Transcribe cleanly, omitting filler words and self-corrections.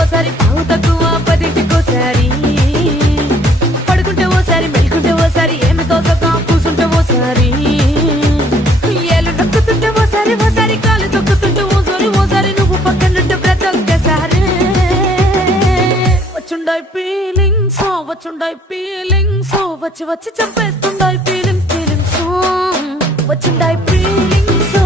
ఓసారి పావు తక్కువ 10ంటికోసారి పడుకుంటే ఓసారి మెలుకుంటే ఓసారి ఏమి తోసక కూసుంటే ఓసారి ఏలు నొక్కుతుంటే ఓసారి ఓసారి కాలు తొక్కుతుంటే ఓసారి నువ్వు పక్కనుంటే బ్రతొక్కసారి వచ్చుండాయి ఫీలింగ్స్ వచ్చి వచ్చి చంపేస్తుండాయి ఫీలింగ్స్ వచ్చుండాయి ఫీలింగ్స్